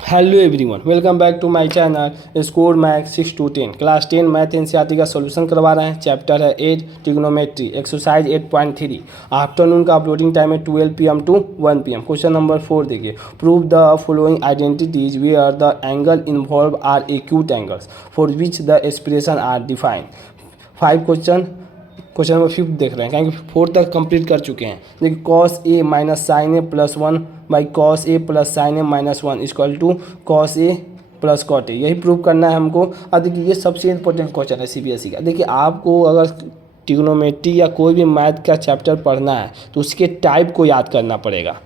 Hello everyone, welcome back to my channel Score Math 6 to 10 class 10 math NCERT का solution करवा रहे हैं। Chapter है 8 ट्रिग्नोमेट्री एक्सरसाइज 8.3। आफ्टरनून का अपलोडिंग टाइम है 12 PM to 1 PM। Question number 4 देखिए, prove the following identities where the angle involved are acute angles for which the expression are defined. 5 question number 5 देख रहे हैं, क्योंकि 4 तक कंप्लीट कर चुके हैं। देखिए, cos A minus sine A plus 1 by cos A plus sine A minus 1 equal to cos A plus cot A, यही प्रूव करना है हमको। अब देखिए, ये सबसे इंपॉर्टेंट क्वेश्चन है सीबीएसई का। देखिए, आपको अगर ट्रिग्नोमेट्री या कोई भी मैथ का चैप्टर पढ़ना है तो उसके टाइप को याद करना पड़ेगा।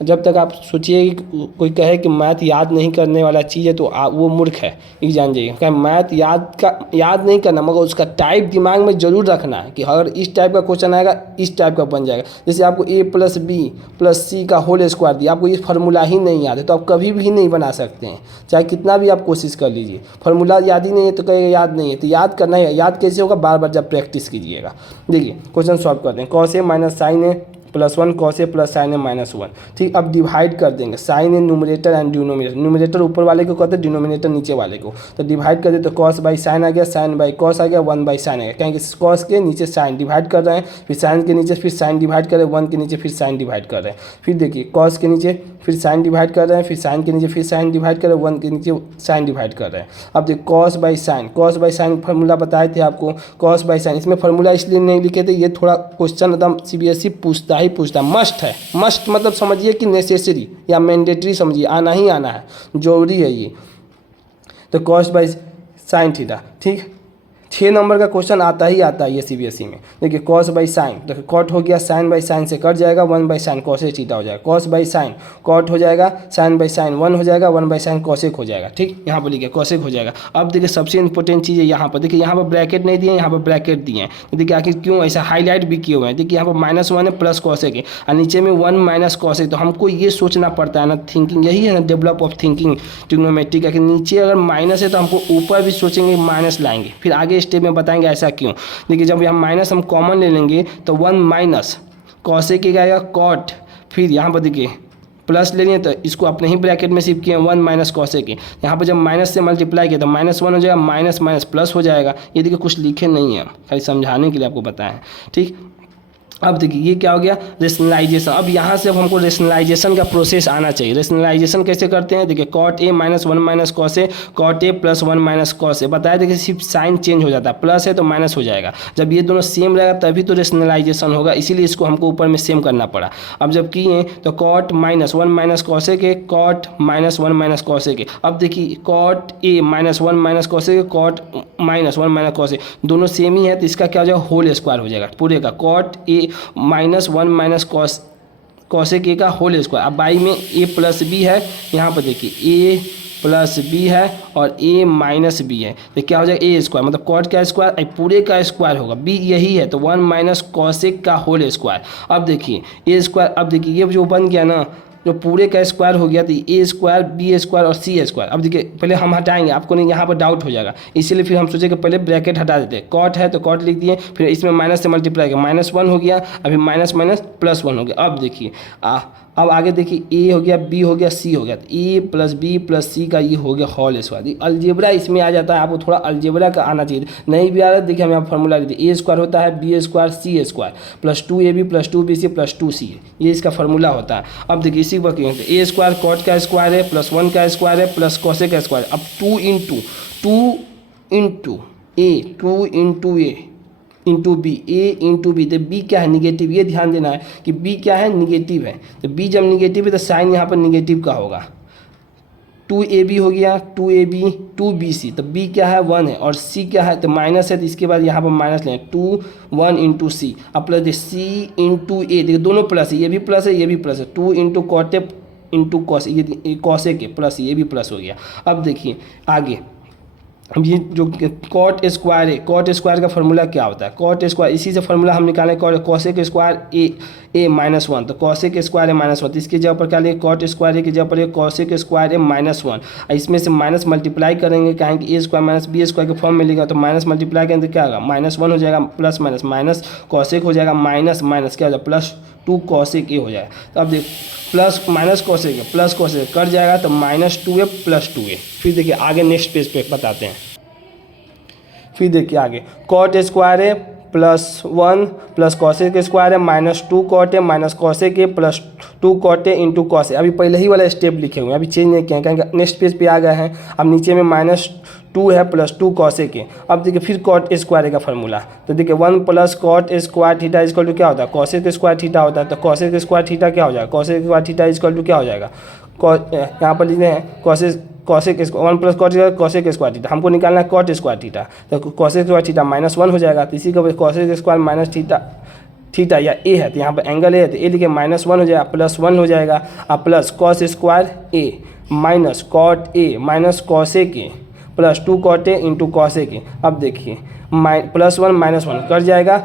जब तक आप सोचिए कि कोई कहे कि मैथ याद नहीं करने वाला चीज़ है तो आप वो मूर्ख है, ये जान जाइए। क्या मैथ याद नहीं करना, मगर उसका टाइप दिमाग में जरूर रखना है कि अगर इस टाइप का क्वेश्चन आएगा इस टाइप का बन जाएगा। जैसे आपको a प्लस बी प्लस सी का होल स्क्वायर दिया, आपको ये फार्मूला ही नहीं याद है तो आप कभी भी नहीं बना सकते हैं, चाहे कितना भी आप कोशिश कर लीजिए। फार्मूला याद ही नहीं है तो कहेगा याद नहीं है, तो याद करना है। याद कैसे होगा? बार बार जब प्रैक्टिस कीजिएगा। देखिए, क्वेश्चन सॉल्व करते हैं। Cos A minus sine A plus 1 cos A plus sine A minus 1। ठीक, अब डिवाइड कर देंगे sine A numerator and denominator. Numerator ऊपर वाले को कहते हैं, डिनोमिनेटर नीचे वाले को। तो डिवाइड कर दे तो कॉस बाई साइन आ गया, साइन बाई कॉस आ गया, 1 बाई साइन आ गया। कहेंगे कॉस के नीचे साइन डिवाइड कर रहे हैं, फिर साइन के नीचे फिर साइन डिवाइड कर रहे हैं, 1 के नीचे फिर साइन डिवाइड कर रहे हैं। फिर देखिए, कॉस के नीचे फिर साइन डिवाइड कर रहे हैं, फिर साइन के नीचे फिर साइन डिवाइड कर रहे हैं, 1 के नीचे साइन डिवाइड कर रहे हैं। अब देखिए, कॉस बाई साइन फार्मूला बताए थे आपको। कॉस बाई साइन, इसमें फार्मूला इसलिए नहीं लिखे थे, ये थोड़ा क्वेश्चन एकदम सीबीएसई पूछता मस्ट है। मस्ट मतलब समझिए कि नेसेसरी या मैंडेटरी समझिए, आना ही आना है, जरूरी है ये। तो कॉस बाई साइन थीटा, ठीक, 6 नंबर का क्वेश्चन आता है ये सीबीएसई में। देखिए, कॉस बाई साइन, देखिए कॉट हो गया, साइन बाई साइन से कट जाएगा, 1 बाई साइन कॉसेक थीटा हो जाएगा। कॉस बाई साइन कॉट हो जाएगा, साइन बाई साइन 1 हो जाएगा, 1 बाई साइन कॉसेक हो जाएगा। ठीक, यहाँ पर लिखिए कॉसेक हो जाएगा। अब देखिए, सबसे इंपॉर्टेंट चीज़ है यहाँ पर। देखिए, यहाँ पर ब्रैकेट नहीं दिए, यहाँ पर ब्रैकेट दिए हैं। तो देखिए, आखिर क्यों ऐसा हाईलाइट भी किए हुए हैं। देखिए, यहाँ पर -1 है प्लस कॉसेक है और नीचे में 1 माइनस कॉसेक। तो हमको ये सोचना पड़ता है ना, थिंकिंग यही है ना, डेवलप ऑफ थिंकिंग ट्रिग्नोमेट्री का, कि नीचे अगर माइनस है तो हमको ऊपर भी सोचेंगे माइनस लाएंगे, फिर आगे स्टेप में बताएंगे ऐसा क्यों। देखिए, जब यहाँ माइनस हम कॉमन ले लेंगे तो 1 माइनस कॉसेक के आएगा कॉट, फिर यहाँ पर देखिए प्लस ले लिए तो इसको अपने ही ब्रैकेट में शिफ्ट किए 1 माइनस कॉसेक के। यहाँ पर जब माइनस से मल्टीप्लाई किया तो -1 हो जाएगा, माइनस माइनस प्लस हो जाएगा। ये देखिए, कुछ लिखे नहीं है, खाली समझाने के लिए आपको बताएं। ठीक, अब देखिए ये क्या हो गया, रेशनलाइजेशन। अब यहाँ से अब हमको रेशनलाइजेशन का प्रोसेस आना चाहिए। रेशनलाइजेशन कैसे करते हैं? देखिए, cot A minus 1 minus cos A, cot A plus 1 minus cos A. बताया, देखिए सिर्फ साइन चेंज हो जाता है, प्लस है तो माइनस हो जाएगा। जब ये दोनों सेम रहेगा तभी तो रेशनलाइजेशन होगा, इसीलिए इसको हमको ऊपर में सेम करना पड़ा। अब जब किए तो cot minus 1 minus cos A के, cot minus 1 minus cos A के। अब देखिए, cot A minus 1 minus cos A के, cot minus 1 minus cos A, दोनों सेम ही है तो इसका क्या हो जाएगा, होल स्क्वायर हो जाएगा पूरे का। Cot A -1 minus cosec A का होल स्क्वायर। अब बाई में ए प्लस बी है, यहाँ पर देखिए ए प्लस बी है और ए माइनस बी है, तो क्या हो जाएगा ए स्क्वायर, मतलब कॉट का स्क्वायर पूरे का स्क्वायर होगा। बी यही है तो 1 माइनस कॉसेक का होल स्क्वायर। अब देखिए ए स्क्वायर, अब देखिए ये जो बन गया ना, जो पूरे का स्क्वायर हो गया, तो ए स्क्वायर बी स्क्वायर और सी स्क्वायर। अब देखिए, पहले हम हटाएंगे, आपको नहीं यहाँ पर डाउट हो जाएगा, इसीलिए फिर हम सोचे कि पहले ब्रैकेट हटा देते हैं। कॉट है तो कॉट लिख दिए, फिर इसमें माइनस से मल्टीप्लाई किया, -1 हो गया, अभी माइनस माइनस +1 हो गया। अब देखिए अब आगे देखिए, ए हो गया, बी हो गया, सी हो गया, तो ए प्लस बी प्लस सी का ये हो गया होल स्क्वायर। अलजेब्रा इसमें आ जाता है, आपको थोड़ा अलजेब्रा का आना चाहिए, नहीं भी आ रहा है। देखिए, हम यहाँ फॉर्मूला लेते हैं, ए स्क्वायर होता है B square C square plus 2ab plus 2bc plus 2c, ये इसका फॉर्मूला होता है। अब देखिए, इसी पर ए स्क्वायर कॉट का स्क्वायर है प्लस 1 का स्क्वायर है प्लस कॉसेक का स्क्वायर। अब 2 इंटू ए इंटू बी, ए इंटू बी। तो बी क्या है, निगेटिव, ये ध्यान देना है कि बी क्या है, निगेटिव है। तो बी जब निगेटिव है तो साइन यहाँ पर निगेटिव का होगा। 2ab हो गया, 2ab 2bc, तो b क्या है 1 है और c क्या है तो माइनस है, तो इसके बाद यहाँ पर माइनस लें 2 1 इंटू सी। अब प्लस c इंटू ए, देखिए दोनों प्लस है, ये भी प्लस है ये भी प्लस है, 2 इंटू कॉटे इंटू कॉस, ये कॉसे के प्लस ये भी प्लस हो गया। अब देखिए आगे, अब ये जो कॉट स्क्वायर है, कॉट स्क्वायर का फॉर्मूला क्या होता है, कॉट स्क्वायर, इसी से फॉर्मूला हम निकालें कॉसेक स्क्वायर ए -1, तो कॉसेक स्क्वायर ए -1, तो इसके जगह पर क्या लेंगे, कॉट स्क्वायर ए की जगह पर कॉसेक स्क्वायर ए -1, इसमें से माइनस मल्टीप्लाई करेंगे, कहेंगे ए स्क्वायर माइनस बी स्क्वायर के फॉर्म में लिखा, तो माइनस मल्टीप्लाई करेंगे तो क्या होगा, -1 हो जाएगा, प्लस माइनस माइनस कॉसेक हो जाएगा, माइनस माइनस क्या हो जाएगा टू कॉसेक ए हो जाएगा। तो अब देख प्लस माइनस कॉसेक है प्लस कॉसेक कट जाएगा तो -2a + 2a। फिर देखिए आगे नेक्स्ट पेज पे बताते हैं। फिर देखिए आगे कॉट स्क्वायर है +1 प्लस कॉसेक स्क्वायर है -2 कॉट है minus cosec A plus 2 cot A into cos A. अभी पहले ही वाला स्टेप लिखे हुए हैं, अभी चेंज नहीं किए हैं क्योंकि नेक्स्ट पेज पे आ गए हैं। अब नीचे में -2 है प्लस 2 कॉसेक ए। अब देखिए फिर कॉट स्क्वायर का फार्मूला, तो देखिए 1 plus cot square theta equal to क्या होता है कॉसेक स्क्वायर थीटा होता है। तो कॉसेक स्क्वायर थीटा क्या हो जाएगा cosec square theta equal to क्या हो जाएगा यहाँ पर लिखते हैं cosec 1 plus cosec square theta, हमको निकालना है कॉट स्क्वायर थीटा। तो कॉसेक स्क्वायर थीटा -1 हो जाएगा। तो इसी का कॉसेक स्क्वायर माइनस थीटा या ए है, तो यहाँ पर एंगल ए है तो ए लिखे -1 हो जाएगा +1 हो जाएगा। अब plus cos square A minus cot A minus cosec A plus 2 cot A into cosec A. अब देखिए +1 -1 कट जाएगा,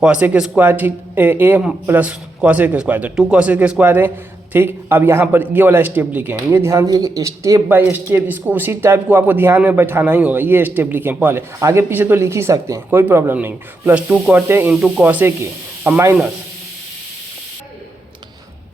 cosec square A plus cosec square तो 2 कॉसेक स्क्वायर है। ठीक, अब यहाँ पर ये वाला स्टेप लिखे हैं, ये ध्यान दीजिए कि स्टेप बाय स्टेप इसको उसी टाइप को आपको ध्यान में बैठाना ही होगा। ये स्टेप लिखे हैं पहले, आगे पीछे तो लिख ही सकते हैं, कोई प्रॉब्लम नहीं। +2 cot A into cosec A अब माइनस,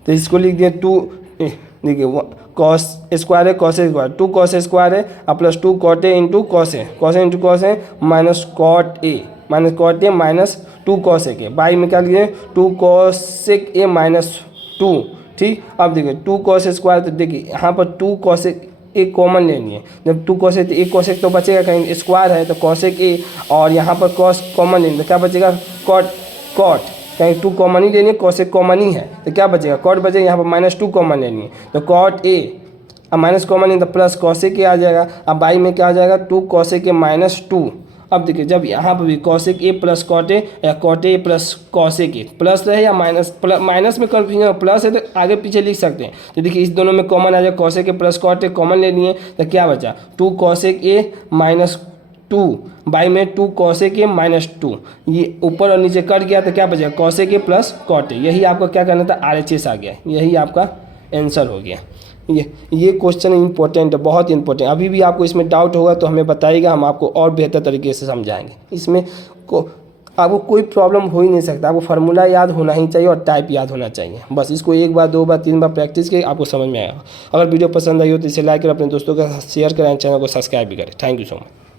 तो इसको लिख दिए 2 देखिए कॉस स्क्वायर है कॉस स्क्वायर 2 कॉस स्क्वायर है अब +2 cot A into cos A into cos A minus cot A minus 2 cosec A. By में क्या लिए 2 कॉसेक ए -2। ठीक, अब देखिए 2 कॉस स्क्वायर, तो देखिए यहाँ पर 2 कॉसेक ए कॉमन लेनी है। जब 2 कॉसेक तो एक कॉसेक तो बचेगा, कहीं स्क्वायर है तो कॉसेक ए और यहाँ पर कॉस कॉमन लेनी, तो क्या बचेगा कॉट कहीं 2 कॉमन ही लेनी है, कॉसेक कॉमन ही है तो क्या बचेगा कॉट बचेगा। यहाँ पर -2 कॉमन लेनी है तो कॉट ए, अब माइनस कॉमन है तो प्लस कॉसेक ए आ जाएगा। अब बाई में क्या आ जाएगा 2 कॉसेक ए -2। अब देखिए जब यहाँ पर भी cosec A plus cot A या cot A plus cosec A plus रहे या माइनस में कंफ्यूजन प्लस है तो आगे पीछे लिख सकते हैं। तो देखिए इस दोनों में कॉमन आ जाए cosec A plus cot A common लेनी है तो क्या बचा 2 कॉसेक ए -2 बाई में 2 कॉसेक ए -2। ये ऊपर और नीचे कट गया तो क्या बचेगा cosec A plus cot A. यही आपको क्या करना था RHS आ गया, यही आपका आंसर हो गया। ये क्वेश्चन इंपॉर्टेंट है, बहुत इंपॉर्टेंट। अभी भी आपको इसमें डाउट होगा तो हमें बताइएगा, हम आपको और बेहतर तरीके से समझाएंगे। इसमें आपको कोई प्रॉब्लम हो ही नहीं सकता, आपको फार्मूला याद होना ही चाहिए और टाइप याद होना चाहिए। बस इसको 1 बार 2 बार 3 बार प्रैक्टिस के आपको समझ में आएगा। अगर वीडियो पसंद आई हो तो इसे लाइक करें, अपने दोस्तों के साथ शेयर करें, चैनल को सब्सक्राइब भी करें। Thank you so much.